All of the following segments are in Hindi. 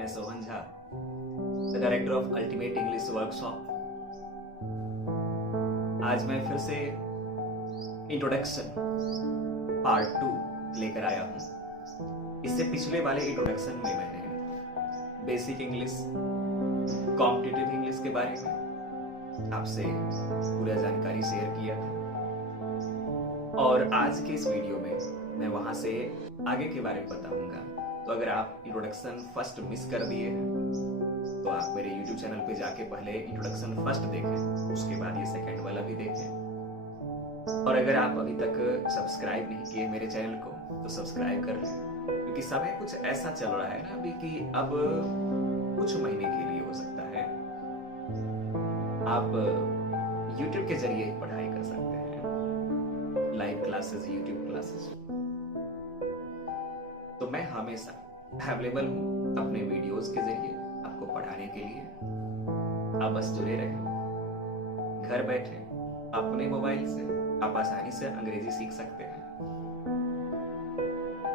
मैं Sohan Jha, the director of ultimate English workshop. आज मैं फिर से इंट्रोडक्शन पार्ट 2 लेकर आया हूं। इससे पिछले वाले इंट्रोडक्शन में मैंने बेसिक इंग्लिश, कॉम्पिटिटिव इंग्लिश के बारे में आपसे पूरा जानकारी शेयर किया था, और आज के इस वीडियो में मैं वहां से आगे के बारे में बताऊंगा। तो अगर आप इंट्रोडक्शन फर्स्ट मिस कर दिए हैं तो आप मेरे YouTube चैनल पे जाके पहले इंट्रोडक्शन फर्स्ट देखें, उसके बाद ये सेकंड वाला भी देखें। और अगर आप अभी तक सब्सक्राइब नहीं किए मेरे चैनल को तो सब्सक्राइब कर लें, क्योंकि समय कुछ ऐसा चल रहा है ना अभी कि अब कुछ महीने के लिए हो सकता है आप YouTube के जरिए पढ़ाई कर सकते हैं, लाइव क्लासेस, YouTube क्लासेस। तो मैं हमेशा अवेलेबल हूं अपने वीडियोस के जरिए आपको पढ़ाने के लिए। आप बस जुड़े रहें, घर बैठे अपने मोबाइल से आप आसानी से अंग्रेजी सीख सकते हैं।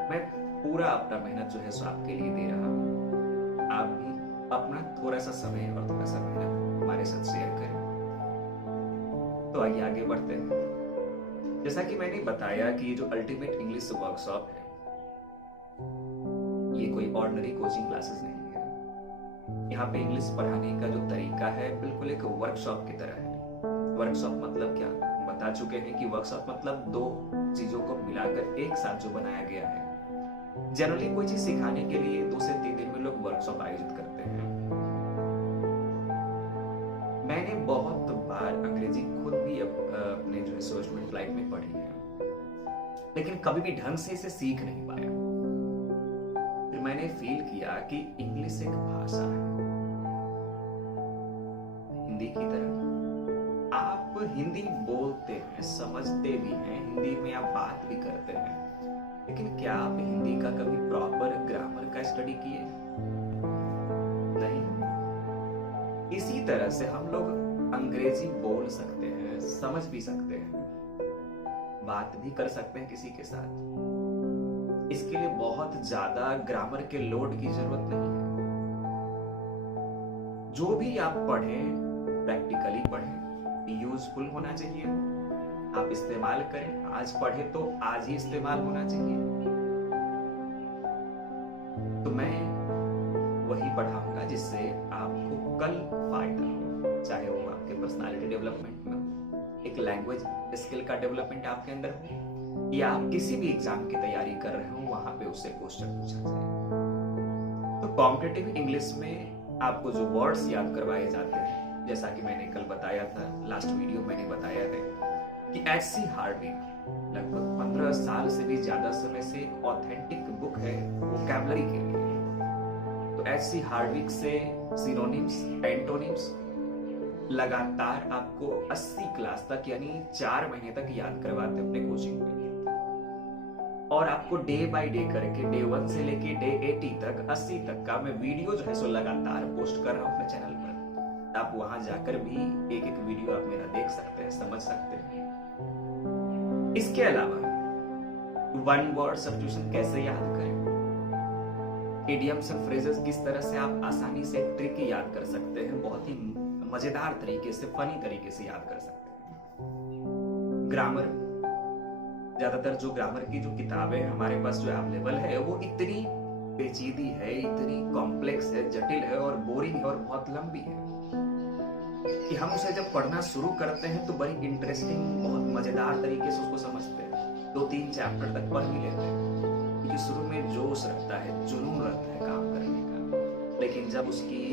मैं पूरा अपना मेहनत जो है सो आपके लिए दे रहा हूं। आप भी अपना थोड़ा सा समय और थोड़ा सा मेहनत हमारे साथ शेयर करें। तो आइए आगे बढ़ते हैं। जैसा कि मैंने बताया कि जो अल्टीमेट इंग्लिश वर्कशॉप है, ये कोई ऑर्डिनरी कोचिंग क्लासेस नहीं है। यहाँ पे इंग्लिश पढ़ाने का जो तरीका है बिल्कुल एक वर्कशॉप की तरह है। वर्कशॉप मतलब क्या, बता चुके हैं कि वर्कशॉप मतलब दो चीजों को मिलाकर एक साथ जो बनाया गया है। जनरली कोई चीज सिखाने के लिए 2 से 3 दिन में लोग वर्कशॉप आयोजित करते हैं। मैंने बहुत बार अंग्रेजी खुद भी अपने जो है स्टूडेंट लाइफ में पढ़ी है, लेकिन कभी भी ढंग से इसे सीख नहीं पाया। फिर मैंने फील किया कि इंग्लिश एक भाषा है, हिंदी की तरह। आप हिंदी बोलते हैं, समझते भी हैं, हिंदी में आप बात भी करते हैं, लेकिन क्या आप हिंदी का कभी प्रॉपर ग्रामर का स्टडी किए? नहीं। इसी तरह से हम लोग अंग्रेजी बोल सकते हैं, समझ भी सकते हैं, बात भी कर सकते हैं किसी के साथ। इसके लिए बहुत ज्यादा ग्रामर के लोड की जरूरत नहीं है। जो भी आप पढ़ें प्रैक्टिकली पढ़ें, यूजफुल होना चाहिए। आप इस्तेमाल करें, आज पढ़े तो आज ही इस्तेमाल होना चाहिए। तो मैं वही पढ़ाऊंगा जिससे आपको कल फायदा हो, चाहे वो आपके पर्सनालिटी डेवलपमेंट में, एक लैंग्वेज स्किल का डेवलपमेंट आपके अंदर हो, या आप किसी भी एग्जाम की तैयारी कर रहे हो वहां पे उससे क्वेश्चन पूछा जाए। तो कॉम्पिटिटिव इंग्लिश में आपको जो वर्ड्स याद करवाए जाते हैं, जैसा कि मैंने कल बताया था, लास्ट वीडियो मैंने बताया है कि एच.सी. हार्विक लगभग 15 साल से भी ज्यादा समय से ऑथेंटिक बुक है वोकैबुलरी के लिए। तो एच.सी. हार्विक से सिनोनिम्स, एंटोनिम्स लगातार आपको 80 क्लास तक यानी 4 महीने तक याद करवाते अपने कोचिंग में, और आपको डे बाय डे करके डे 1 से लेके डे 80 तक 80 तक का मैं वीडियो जो है सो लगातार पोस्ट कर रहा हूं अपने चैनल पर। आप वहां जाकर भी एक एक वीडियो आप मेरा देख सकते हैं, समझ सकते हैं। इसके अलावा वन वर्ड सब्स्टिट्यूशन कैसे याद करें, इडियम्स एंड फ्रेजेस किस तरह से आप आसानी से ट्रिक याद कर सकते हैं, बहुत ही मजेदार तरीके से, फनी तरीके से याद कर सकते हैं। ग्रामर, ज्यादातर जो ग्रामर की जो किताबें हमारे पास जो अवेलेबल है वो इतनी पेचीदी है, इतनी कॉम्प्लेक्स है, जटिल है और बोरिंग है और बहुत लंबी है कि हम उसे जब पढ़ना शुरू करते हैं तो बड़ी इंटरेस्टिंग, बहुत मजेदार तरीके से उसको समझते हैं। 2-3 चैप्टर तक पढ़ भी लेते हैं, क्योंकि शुरू में जोश रहता है, जुनून रहता है काम करने का। लेकिन जब उसकी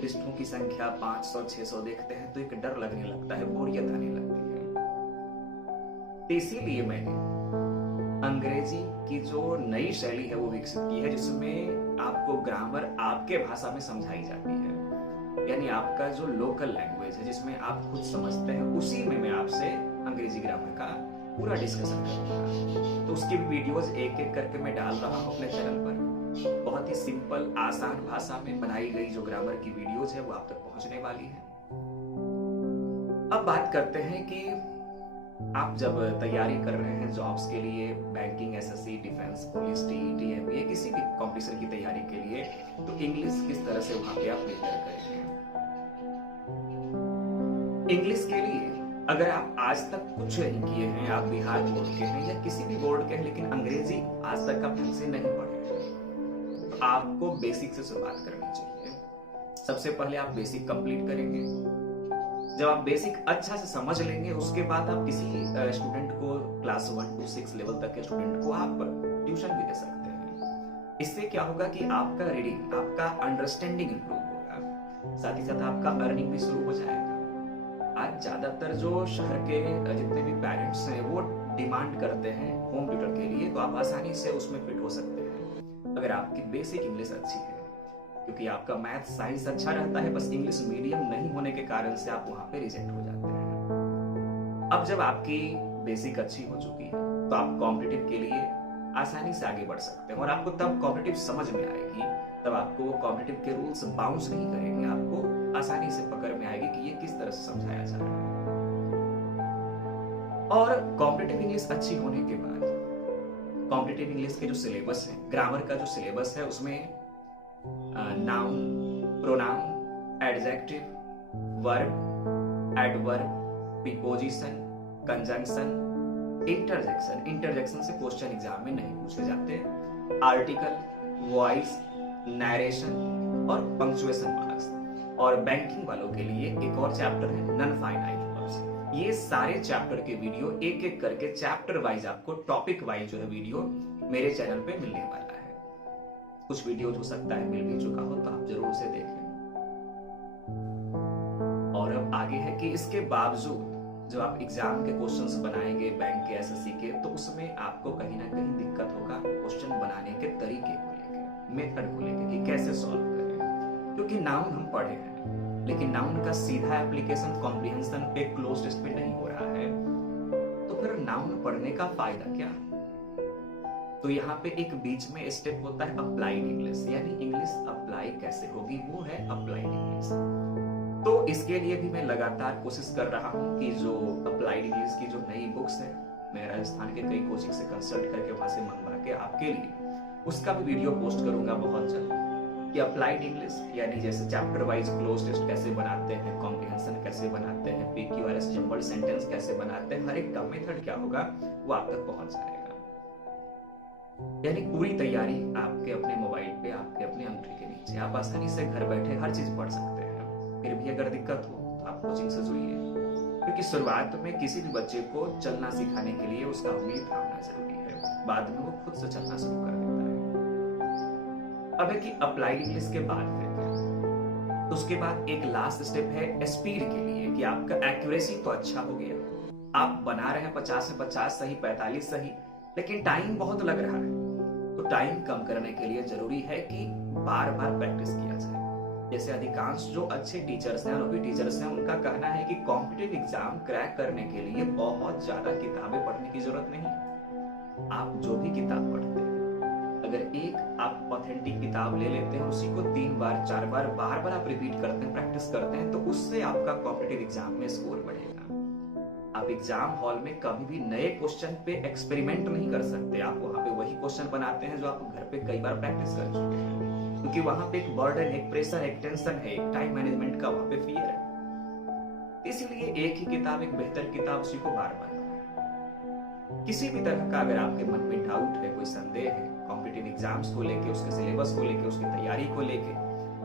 पृष्ठों की संख्या 500-600 देखते हैं तो एक डर लगने लगता है, बोरियत आने लगती है। तो इसीलिए मैंने अंग्रेजी की जो नई शैली है वो विकसित की है, जिसमें आपको ग्रामर आपके भाषा में समझाई जाती है, यानी आपका जो लोकल लैंग्वेज है जिसमें आप खुद समझते हैं, उसी में मैं आपसे अंग्रेजी ग्रामर का पूरा डिस्कशन करूंगा। तो उसकी वीडियोस एक एक करके मैं डाल रहा हूं अपने चैनल पर। बहुत ही सिंपल, आसान भाषा में बनाई गई जो ग्रामर की वीडियोस है वो आप तक पहुंचने वाली है। अब बात करते हैं कि आप जब तैयारी कर रहे हैं जॉब्स के लिए, banking, SSC, defence, police, TET, MBA, किसी भी कॉम्पिटिशन की तैयारी के लिए, तो इंग्लिश किस तरह से वहां पे आप प्रिपेयर करेंगे। इंग्लिश के लिए अगर आप आज तक कुछ नहीं किए हैं, आप बिहार बोर्ड के हैं या किसी भी बोर्ड के हैं, लेकिन अंग्रेजी आज तक आप ढंग से नहीं पढ़े हैं, तो आपको बेसिक से शुरुआत करनी चाहिए। सबसे पहले आप बेसिक कंप्लीट करेंगे। जब आप बेसिक अच्छा से समझ लेंगे, उसके बाद आप किसी स्टूडेंट को क्लास 1 to 6 लेवल तक के स्टूडेंट को आप ट्यूशन भी दे सकते हैं। इससे क्या होगा कि आपका रीडिंग, आपका अंडरस्टैंडिंग इंप्रूव होगा, साथ ही साथ आपका अर्निंग भी शुरू हो जाएगा। आज ज्यादातर जो शहर के जितने भी पेरेंट्स हैं वो डिमांड करते हैं होम ट्यूटर के लिए, तो आप आसानी से उसमें फिट हो सकते हैं अगर आपकी बेसिक इंग्लिश अच्छी है, क्योंकि आपका मैथ साइंस अच्छा रहता है, बस इंग्लिश मीडियम नहीं होने के कारण से आप वहां पे रिजेक्ट हो जाते हैं। अब जब आपकी बेसिक अच्छी हो चुकी है, तो आप कॉम्पिटिटिव के लिए आसानी से आगे बढ़ सकते हैं, और आपको तब कॉम्पिटिटिव समझ में आएगी, तब आपको कॉम्पिटिटिव के रूल्स बाउंस नहीं करेंगे, आपको आसानी से पकड़ में आएगी कि ये किस तरह से समझाया जा रहा है। और कॉम्पिटिटिव इंग्लिश अच्छी होने के बाद कॉम्पिटिटिव इंग्लिश के जो सिलेबस है, ग्रामर का जो सिलेबस है, उसमें noun, pronoun, adjective, verb, adverb, preposition, conjunction, interjection से क्वेश्चन एग्जाम में नहीं पूछे जाते, आर्टिकल, वॉइस, नरेशन और पंक्चुएशन मार्क्स। और बैंकिंग वालों के लिए एक और चैप्टर है नॉन फाइनाइट वर्ब्स। ये सारे चैप्टर के वीडियो एक एक करके चैप्टर वाइज आपको टॉपिक वाइज जो है वीडियो मेरे चैनल पे मिलने वाला है। कुछ वीडियो हो सकता है मिल भी चुका हो, तो आप जरूर उसे देखें। और अब आगे है कि इसके बावजूद जब आप एग्जाम के क्वेश्चंस बनाएंगे बैंक के, एसएससी के, तो उसमें आपको कहीं ना कहीं दिक्कत होगा क्वेश्चन बनाने के तरीके को लेकर, मेथड को लेकर कि कैसे सॉल्व करें। क्योंकि नाउन हम पढ़े हैं, लेकिन नाउन का सीधा एप्लीकेशन कॉम्प्रिहेंशन एक क्लोज टेस्ट में नहीं हो रहा है, तो फिर नाउन पढ़ने का फायदा क्या। तो यहाँ पे एक बीच में स्टेप होता है अप्लाइड इंग्लिश, यानी इंग्लिश अप्लाई कैसे होगी, वो है अप्लाइड इंग्लिश। तो इसके लिए भी मैं लगातार कोशिश कर रहा हूँ कि जो अप्लाइड इंग्लिश की जो नई बुक्स है, मैं राजस्थान के कई कोचिंग से कंसल्ट करके वहां से मंगवा के आपके लिए उसका भी वीडियो पोस्ट करूंगा बहुत जल्द, कि अप्लाइड इंग्लिश यानी जैसे चैप्टर वाइज क्लोज टेस्ट कैसे बनाते हैं, कॉम्प्रिहेंशन कैसे बनाते हैं, पीक्यूआरएस जंबल सेंटेंस कैसे बनाते हैं, हर एक का मेथड क्या होगा वो आप तक पहुंच जाएगा। यानी पूरी तैयारी आपके अपने मोबाइल पे, आपके अपने अंगूठे के नीचे, आप आसानी से घर बैठे हर चीज पढ़ सकते हैं। फिर भी अगर दिक्कत हो तो आप कोचिंग से जुड़िए, क्योंकि शुरुआत में किसी भी बच्चे को चलना सिखाने के लिए उसका उंगली थामना जरूरी है, बाद में वो खुद से चलना शुरू कर देता है। अब है कि अप्लाइड इंग्लिश के बाद फिर क्या, तो उसके बाद एक लास्ट स्टेप है स्पीड के लिए, कि आपका एक्यूरेसी तो अच्छा हो गया, आप बना रहे हैं 50 से 50 सही, 45 सही, लेकिन टाइम बहुत लग रहा है। तो टाइम कम करने के लिए जरूरी है कि बार बार प्रैक्टिस किया जाए। जैसे अधिकांश जो अच्छे टीचर्स हैं, अनुभवी टीचर्स हैं, उनका कहना है कि कॉम्पिटिटिव एग्जाम क्रैक करने के लिए बहुत ज्यादा किताबें पढ़ने की जरूरत नहीं। आप जो भी किताब पढ़ते हैं, अगर एक आप ऑथेंटिक किताब ले लेते हैं, उसी को 3 बार 4 बार बार बार आप रिपीट करते हैं, प्रैक्टिस करते हैं, तो उससे आपका कॉम्पिटिटिव एग्जाम में स्कोर बढ़ेगा। आप एग्जाम हॉल में कभी भी नए क्वेश्चन पे एक्सपेरिमेंट नहीं कर सकते, आप वहां पे वही क्वेश्चन बनाते हैं जो आप घर पे कई बार प्रैक्टिस कर चुके हैं, क्योंकि वहां पे एक बर्डन, एक प्रेशर, एक टेंशन है, एक टाइम मैनेजमेंट का वहां पे फियर है। इसलिए एक ही किताब, एक बेहतर किताब, उसी को बार बार पढ़ें। किसी भी तरह का अगर आपके मन में डाउट है, कोई संदेह है कॉम्पिटिटिव एग्जाम्स को लेके, उसके सिलेबस को लेके, उसकी तैयारी को लेके,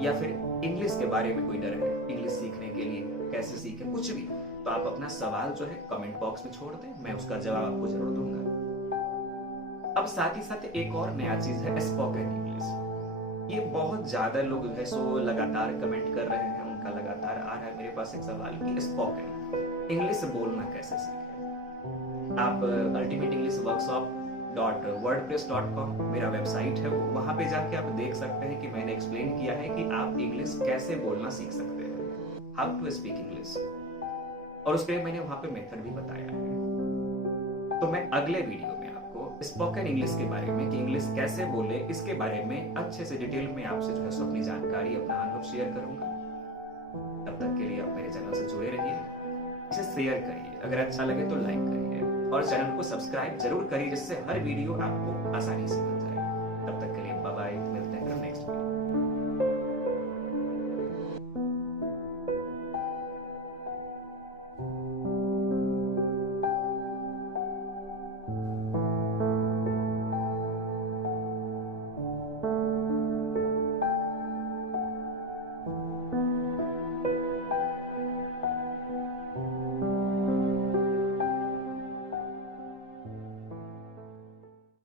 या फिर इंग्लिश के बारे में कोई डर है, इंग्लिश सीखने के लिए कैसे सीखे, कुछ भी, तो आप अपना सवाल जो है कमेंट बॉक्स में छोड़ दें, मैं उसका जवाब आपको जरूर दूंगा। अब साथ ही साथ एक और नया चीज है स्पोकन इंग्लिश। ये बहुत ज्यादा लोग जो है सो लगातार कमेंट कर रहे हैं, उनका लगातार आ रहा है मेरे पास एक सवाल कि स्पोकन इंग्लिश बोलना कैसे सीखें। आप अल्टीमेट इंग्लिश वर्कशॉप .wordpress.com मेरा वेबसाइट है, वहां पे जाके आप देख सकते हैं कि मैंने एक्सप्लेन किया है कि आप इंग्लिश कैसे बोलना सीख सकते हैं, हाउ टू स्पीक इंग्लिश, और उसके मैंने वहां पे मेथड भी बताया है। तो मैं अगले वीडियो में आपको स्पोकन इंग्लिश के बारे में, कि इंग्लिश कैसे बोले, इसके बारे में अच्छे से डिटेल में आपसे जो है सो अपनी जानकारी, अपना अनुभव शेयर करूंगा। तब तक के लिए आप मेरे चैनल से जुड़े रहिए, इसे शेयर करिए, अगर अच्छा लगे तो लाइक करिए, और चैनल को सब्सक्राइब जरूर करिए, जिससे हर वीडियो आपको आसानी से